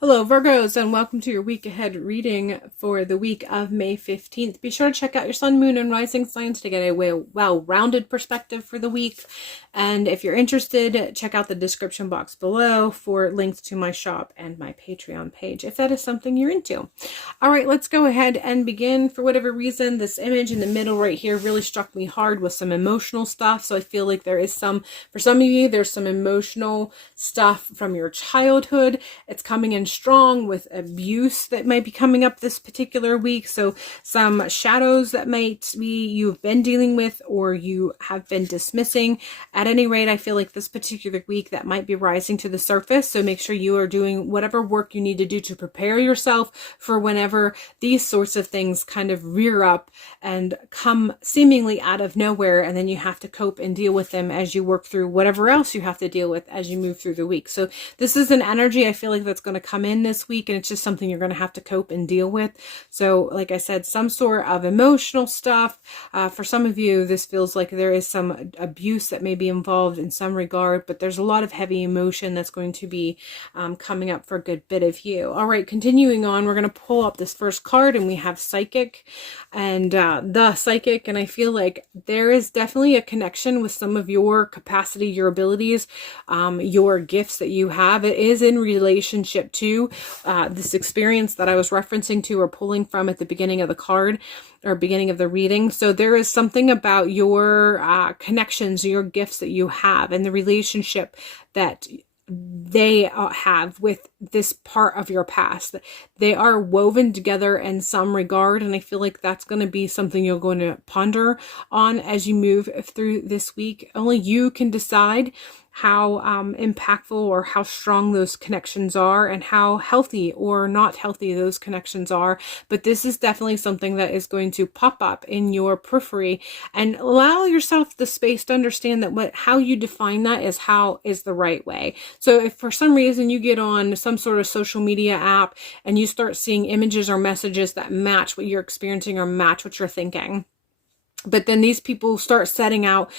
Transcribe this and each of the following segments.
Hello Virgos, and welcome to your week ahead reading for the week of May 15th. Be sure to check out your sun, moon, and rising signs to get a well-rounded perspective for the week. And if you're interested, check out the description box below for links to my shop and my Patreon page if that is something you're into. All right, let's go ahead and begin. For whatever reason, this image in the middle right here really struck me hard with some emotional stuff. So I feel like there is for some of you, there's some emotional stuff from your childhood. It's coming in strong with abuse that might be coming up this particular week. So some shadows that might be you've been dealing with or you have been dismissing. At any rate, I feel like this particular week that might be rising to the surface. So make sure you are doing whatever work you need to do to prepare yourself for whenever these sorts of things kind of rear up and come seemingly out of nowhere. And then you have to cope and deal with them as you work through whatever else you have to deal with as you move through the week. So this is an energy I feel like that's going to come in this week, and it's just something you're going to have to cope and deal with. So like I said, some sort of emotional stuff. For some of you, this feels like there is some abuse that may be involved in some regard, but there's a lot of heavy emotion that's going to be coming up for a good bit of you. All right, continuing on, we're going to pull up this first card, and we have Psychic and the Psychic, and I feel like there is definitely a connection with some of your capacity, your abilities, your gifts that you have. It is in relationship to this experience that I was referencing to or pulling from at the beginning of the card or beginning of the reading. So there is something about your connections, your gifts that you have, and the relationship that they have with this part of your past. They are woven together in some regard, and I feel like that's going to be something you're going to ponder on as you move through this week. Only you can decide how impactful or how strong those connections are and how healthy or not healthy those connections are. But this is definitely something that is going to pop up in your periphery, and allow yourself the space to understand that how you define that is the right way. So if for some reason you get on some sort of social media app and you start seeing images or messages that match what you're experiencing or match what you're thinking, but then these people start setting out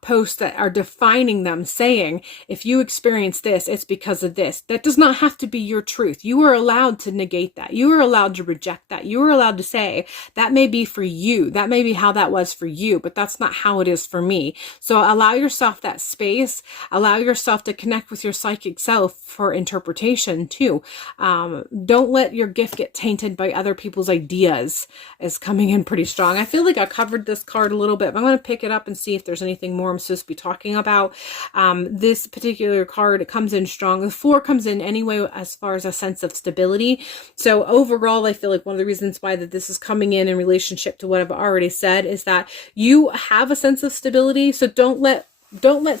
posts that are defining them, saying, if you experience this, it's because of this. That does not have to be your truth. You are allowed to negate that. You are allowed to reject that. You are allowed to say, that may be for you. That may be how that was for you, but that's not how it is for me. So allow yourself that space. Allow yourself to connect with your psychic self for interpretation too. Don't let your gift get tainted by other people's ideas, is coming in pretty strong. I feel like I covered this card a little bit, but I'm going to pick it up and see if there's anything more I'm supposed to be talking about. This particular card, it comes in strong. The 4 comes in anyway as far as a sense of stability. So overall, I feel like one of the reasons why that this is coming in relationship to what I've already said is that you have a sense of stability. So don't let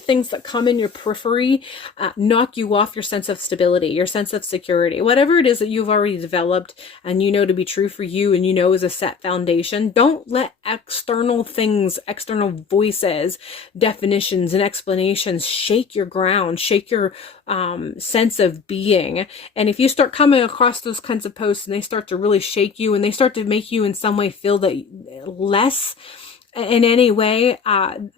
things that come in your periphery knock you off your sense of stability, your sense of security, whatever it is that you've already developed and you know to be true for you and you know is a set foundation. Don't let external things, external voices, definitions and explanations shake your ground, shake your sense of being. And if you start coming across those kinds of posts and they start to really shake you and they start to make you in some way feel that less in any way,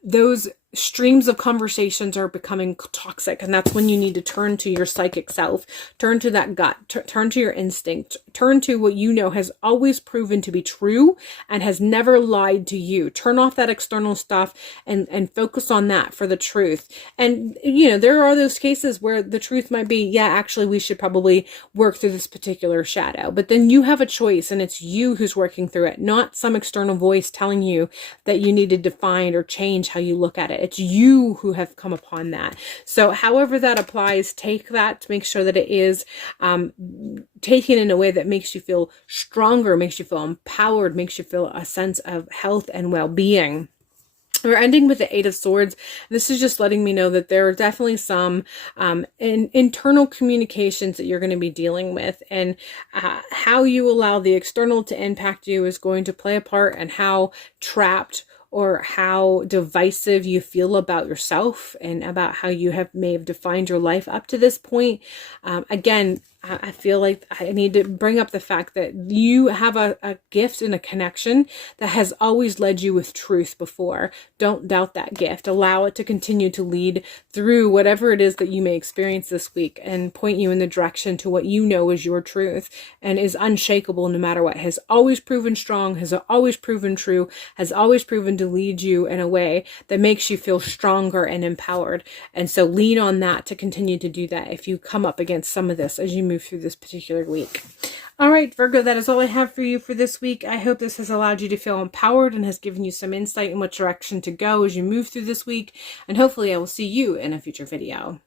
those streams of conversations are becoming toxic, and that's when you need to turn to your psychic self, turn to that gut, turn to your instinct, turn to what you know has always proven to be true and has never lied to you. Turn off that external stuff and focus on that for the truth. And you know, there are those cases where the truth might be, yeah, actually we should probably work through this particular shadow, but then you have a choice and it's you who's working through it, not some external voice telling you that you need to define or change how you look at it. It's you who have come upon that. So however that applies, take that to make sure that it is taken in a way that makes you feel stronger, makes you feel empowered, makes you feel a sense of health and well-being. We're ending with the 8 of Swords. This is just letting me know that there are definitely some internal communications that you're going to be dealing with, and how you allow the external to impact you is going to play a part in how trapped or how divisive you feel about yourself and about how you may have defined your life up to this point. Again, I feel like I need to bring up the fact that you have a gift and a connection that has always led you with truth before. Don't doubt that gift. Allow it to continue to lead through whatever it is that you may experience this week and point you in the direction to what you know is your truth and is unshakable no matter what. Has always proven strong, has always proven true, has always proven to lead you in a way that makes you feel stronger and empowered. And so lean on that to continue to do that if you come up against some of this as you move through this particular week. All right, Virgo, that is all I have for you for this week. I hope this has allowed you to feel empowered and has given you some insight in what direction to go as you move through this week. And hopefully I will see you in a future video.